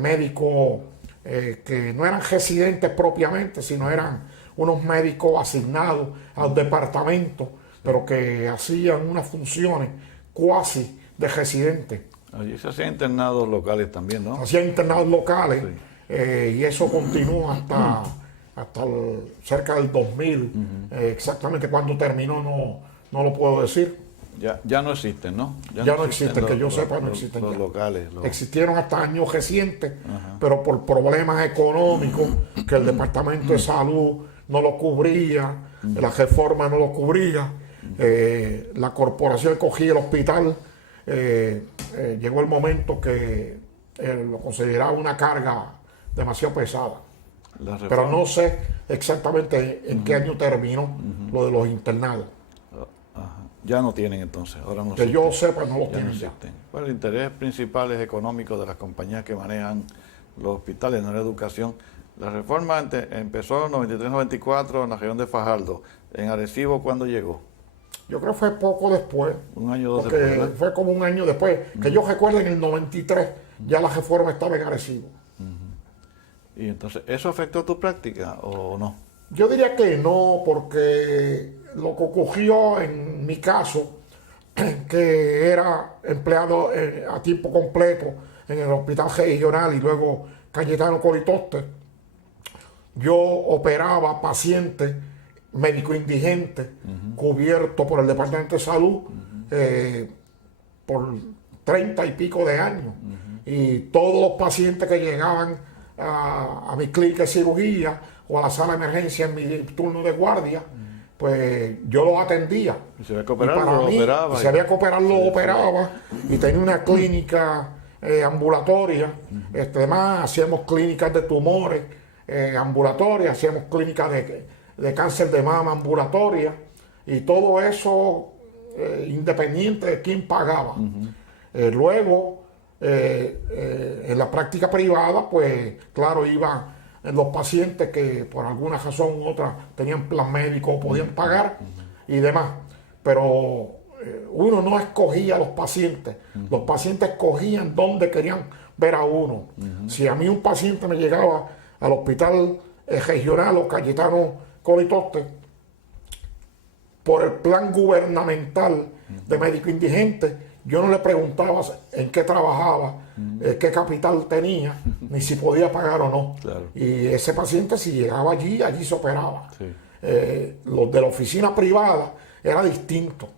médicos que no eran residentes propiamente, sino eran unos médicos asignados al departamento, pero que hacían unas funciones cuasi de residentes. Allí se hacían internados locales también, ¿no? Hacían internados locales, sí. Y eso continuó hasta cerca del 2000. Exactamente cuándo terminó no lo puedo decir. Ya no existen, ¿no? Ya no existen, que yo sepa, no existen los ya. Locales. Existieron hasta años recientes, pero por problemas económicos, que el Departamento de Salud no lo cubría, la reforma no lo cubría, la corporación cogía el hospital, llegó el momento que lo consideraba una carga demasiado pesada. Pero no sé exactamente en qué año terminó lo de los internados. Ya no tienen entonces, ahora no que existen. yo sepa, no los Ya tienen no ya. existen. Bueno, el interés principal es económico de las compañías que manejan los hospitales, no la educación. La reforma empezó en 93-94 en la región de Fajardo. En Arecibo, ¿cuándo llegó? Yo creo que fue poco después. Un año o dos porque después, ¿verdad? fue como un año después. Que yo recuerdo en el 93 ya la reforma estaba en Arecibo. Y entonces, ¿eso afectó tu práctica o no? Yo diría que no, porque lo que ocurrió en mi caso, que era empleado a tiempo completo en el hospital regional y luego Cayetano Colitoste, yo operaba pacientes médico indigentes cubiertos por el Departamento de Salud por 30 y pico de años. Y todos los pacientes que llegaban a mi clínica de cirugía o a la sala de emergencia en mi turno de guardia, pues yo los atendía. Y si había que operar, lo operaba. Si había que operar, lo operaba. Y tenía una clínica ambulatoria. Además, hacíamos clínicas de tumores ambulatorias, hacíamos clínicas de cáncer de mama ambulatoria. Y todo eso independiente de quién pagaba. Luego, en la práctica privada, pues claro, iban los pacientes que por alguna razón u otra tenían plan médico o podían pagar y demás. Pero uno no escogía a los pacientes escogían dónde querían ver a uno. Si a mí un paciente me llegaba al hospital regional o Cayetano Colitoste, por el plan gubernamental de médico indigente, yo no le preguntaba en qué trabajaba, qué capital tenía, ni si podía pagar o no. Claro. Y ese paciente, si llegaba allí se operaba. Sí. Los de la oficina privada era distinto.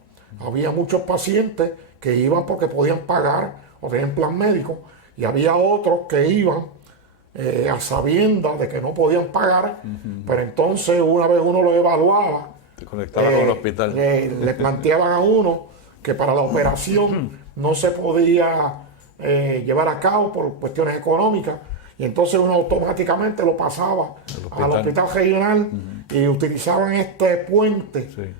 Había muchos pacientes que iban porque podían pagar o tenían plan médico, y había otros que iban a sabiendas de que no podían pagar, pero entonces una vez uno lo evaluaba, te conectaba con el hospital. Le planteaban a uno que para la operación no se podía llevar a cabo por cuestiones económicas, y entonces uno automáticamente lo pasaba al hospital regional y utilizaban este puente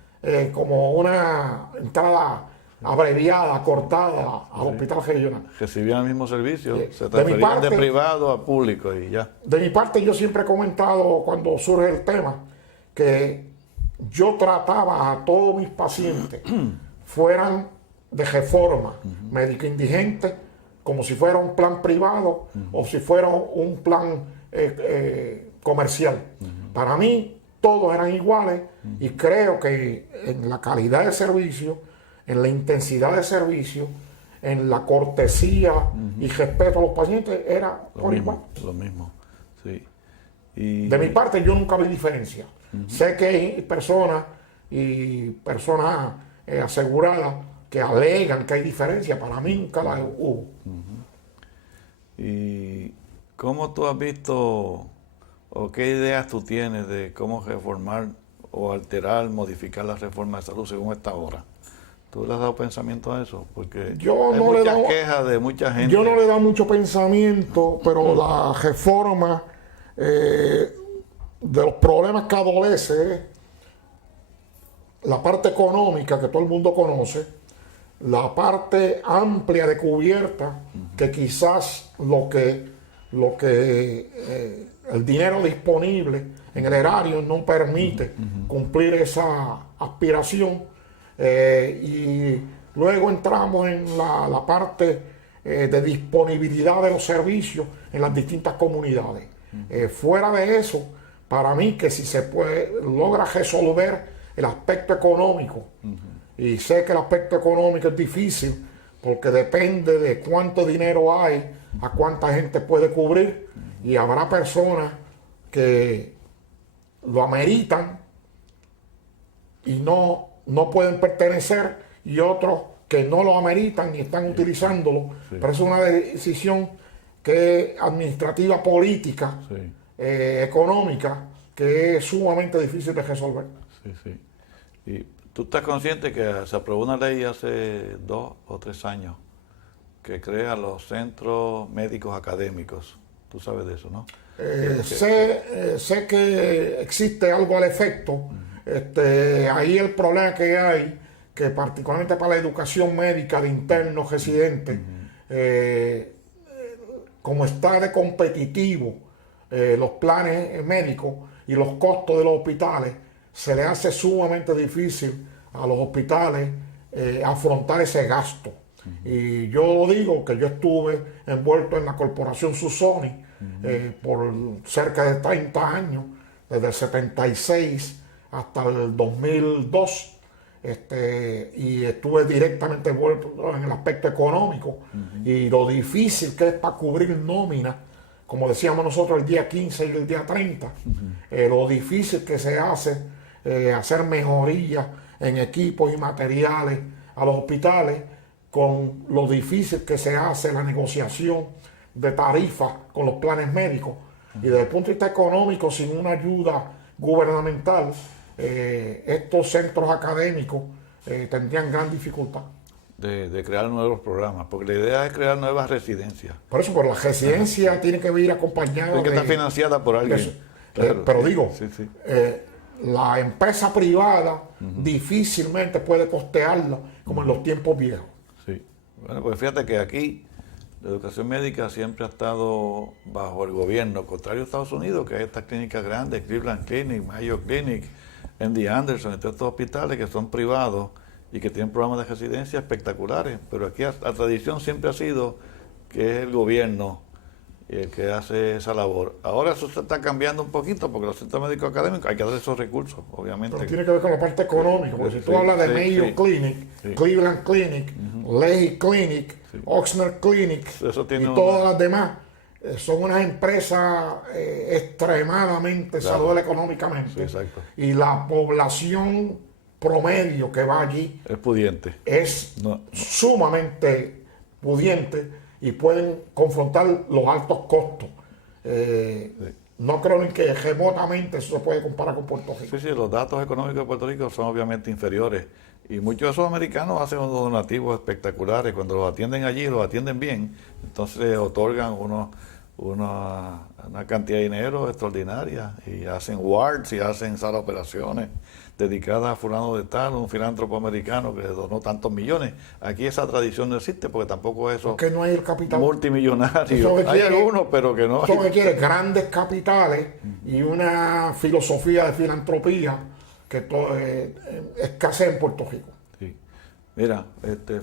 como una entrada abreviada, cortada al hospital regional. Recibían el mismo servicio, se transferían de privado a público y ya. De mi parte, yo siempre he comentado cuando surge el tema que yo trataba a todos mis pacientes, fueran de reforma médica indigente, como si fuera un plan privado o si fuera un plan comercial. Para mí, todos eran iguales y creo que en la calidad de servicio, en la intensidad de servicio, en la cortesía y respeto a los pacientes, era por igual. Lo mismo, sí. De mi parte, yo nunca vi diferencia. Sé que hay personas aseguradas que alegan que hay diferencia. Para mí nunca la hubo. ¿Y cómo tú has visto o qué ideas tú tienes de cómo reformar o alterar, modificar la reforma de salud según esta hora? ¿Tú le has dado pensamiento a eso? Porque hay muchas quejas de mucha gente. Yo no le he dado mucho pensamiento, pero la reforma de los problemas que adolece, la parte económica que todo el mundo conoce, la parte amplia de cubierta, que quizás el dinero disponible en el erario no permite cumplir esa aspiración. Y luego entramos en la parte de disponibilidad de los servicios en las distintas comunidades. Fuera de eso, para mí que si se logra resolver el aspecto económico, y sé que el aspecto económico es difícil porque depende de cuánto dinero hay, a cuánta gente puede cubrir, y habrá personas que lo ameritan y no pueden pertenecer, y otros que no lo ameritan y están utilizándolo. Pero es una decisión que es administrativa, política, económica, que es sumamente difícil de resolver. Sí. Y tú estás consciente que se aprobó una ley hace 2 o 3 años que crea los centros médicos académicos. Tú sabes de eso, ¿no? Sé que existe algo al efecto. Ahí el problema que hay, que particularmente para la educación médica de internos residentes, como está de competitivo los planes médicos y los costos de los hospitales, se le hace sumamente difícil a los hospitales afrontar ese gasto. Y yo digo que yo estuve envuelto en la corporación Susoni por cerca de 30 años, desde el 76 hasta el 2002, y estuve directamente envuelto en el aspecto económico y lo difícil que es para cubrir nómina, como decíamos nosotros, el día 15 y el día 30, lo difícil que se hace hacer mejorías en equipos y materiales a los hospitales, con lo difícil que se hace la negociación de tarifas con los planes médicos. Y desde el punto de vista económico, sin una ayuda gubernamental, estos centros académicos tendrían gran dificultad. De crear nuevos programas, porque la idea es crear nuevas residencias. Por eso, pero la residencia tiene que ir acompañada tiene que estar financiada por alguien. Pero digo, la empresa privada difícilmente puede costearla como en los tiempos viejos. Sí. Bueno, pues fíjate que aquí la educación médica siempre ha estado bajo el gobierno, contrario a Estados Unidos, que hay estas clínicas grandes, Cleveland Clinic, Mayo Clinic, MD Anderson, entre estos hospitales que son privados y que tienen programas de residencia espectaculares. Pero aquí la tradición siempre ha sido que es el gobierno el que hace esa labor. Ahora eso se está cambiando un poquito porque los centros médicos académicos hay que dar esos recursos, obviamente. Pero tiene que ver con la parte económica, porque si tú hablas de Mayo Clinic, Cleveland Clinic, Leahy Clinic, Oxnard Clinic y todas las demás, son unas empresas extremadamente saludables económicamente. Y la población promedio que va allí es pudiente. Es sumamente pudiente y pueden confrontar los altos costos. No creo ni que remotamente eso se puede comparar con Puerto Rico. Sí, los datos económicos de Puerto Rico son obviamente inferiores. Y muchos de esos americanos hacen unos donativos espectaculares. Cuando los atienden allí, los atienden bien. Entonces otorgan una cantidad de dinero extraordinaria. Y hacen wards y hacen salas de operaciones dedicadas a fulano de tal, un filántropo americano que donó tantos millones. Aquí esa tradición no existe porque tampoco eso. Porque no hay el capital multimillonario. Hay algunos, pero que no. Eso requiere grandes capitales y una filosofía de filantropía que escasea en Puerto Rico. Sí. Mira,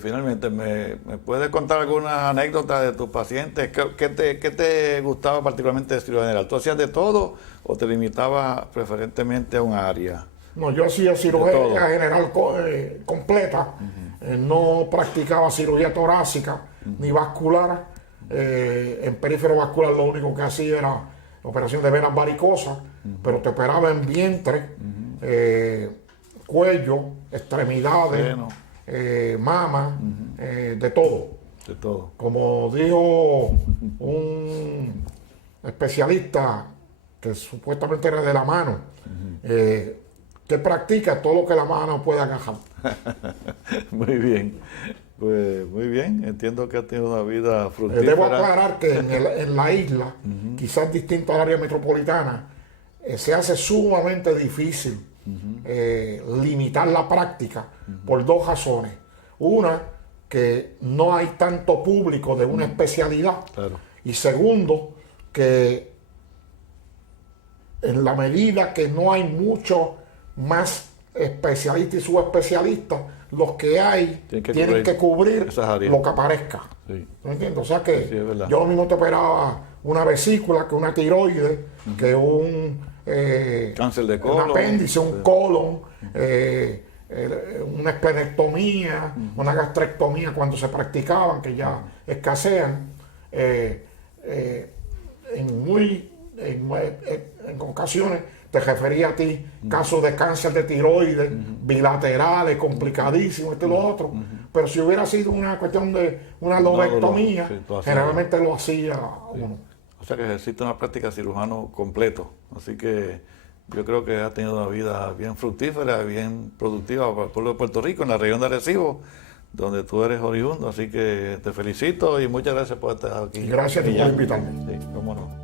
finalmente, ¿me puedes contar alguna anécdota de tus pacientes? ¿Qué te gustaba particularmente de cirugía general? ¿Tú hacías de todo o te limitabas preferentemente a un área? No, yo hacía cirugía general completa, no practicaba cirugía torácica ni vascular. En perífero vascular lo único que hacía era la operación de venas varicosas, pero te operaba en vientre, cuello, extremidades, mama, de todo. De todo. Como dijo un especialista que supuestamente era de la mano, que practica todo lo que la mano pueda agarrar. Muy bien. Pues muy bien, entiendo que has tenido una vida fructífera. Debo aclarar que en la isla, quizás distinto al área metropolitana, se hace sumamente difícil limitar la práctica por dos razones. Una, que no hay tanto público de una especialidad. Claro. Y segundo, que en la medida que no hay mucho más especialistas y subespecialistas, los que hay tienen que cubrir lo que aparezca. Sí. ¿No entiendes? O sea que sí, yo mismo te operaba una vesícula, que una tiroides, que un cáncer de colon, un apéndice, un colon, una esplenectomía, una gastrectomía cuando se practicaban, que ya escasean. En ocasiones te refería a ti casos de cáncer de tiroides, bilaterales, complicadísimos, esto y lo otro. Pero si hubiera sido una cuestión de una lobectomía, generalmente lo hacía uno. O sea que existe una práctica cirujano completo. Así que yo creo que has tenido una vida bien fructífera, bien productiva para el pueblo de Puerto Rico, en la región de Arecibo, donde tú eres oriundo. Así que te felicito y muchas gracias por estar aquí. Gracias por invitarme. Sí, cómo no.